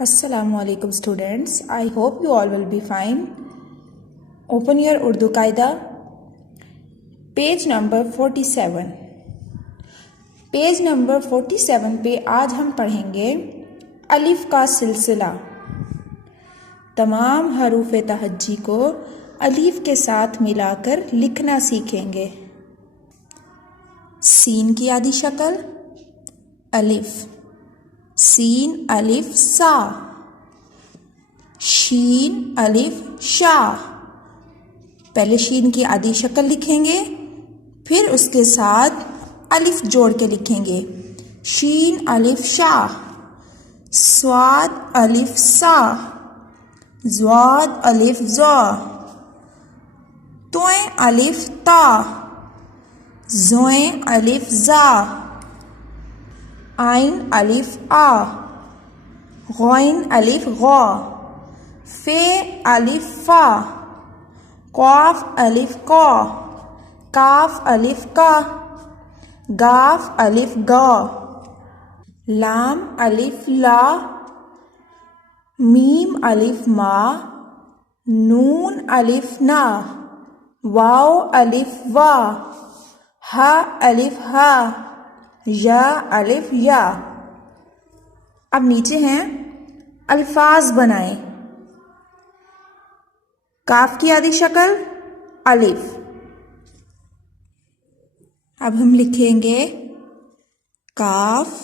Assalamu alaikum students. I hope you all will be fine. Open your Urdu Qaida. Page number 47. Page number 47 पे आज हम पढ़ेंगे अलिफ का सिलसिला। तमाम हरूफ तहज्जी को अलिफ के साथ मिलाकर लिखना सीखेंगे। सीन की आदि शक्ल अलिफ, सीन अलिफ सा, शीन अलिफ शा। पहले शीन की आदि शक्ल लिखेंगे, फिर उसके साथ अलिफ जोड़ के लिखेंगे। शीन अलिफ शा, स्वाद अलिफ सा, ज़्वाद अलिफ ज़ा, तोए अलिफ ता, ज़ोए अलिफ ज़ा, आइन अलिफ आ, गौइन अलिफ गौ, फे अलिफ फा, क़ाफ अलिफ क़ा, काफ अलिफ का, गाफ अलिफ गा, लाम अलिफ ला, मीम अलिफ मा, नून अलिफ ना, वाव अलिफ वा, हा अलिफ हा, या अलिफ या। अब नीचे हैं अल्फाज बनाएं। काफ की आदि शक्ल अलिफ। अब हम लिखेंगे काफ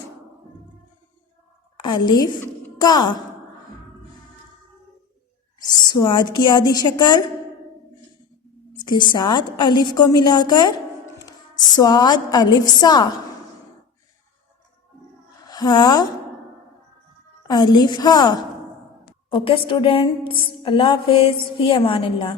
अलिफ का। स्वाद की आदि शक्ल, इसके साथ अलिफ को मिलाकर स्वाद अलिफ सा, हा अलिफ हा। ओके स्टूडेंट्स, अल्लाह हाफिज़, फी अमानिल्लाह।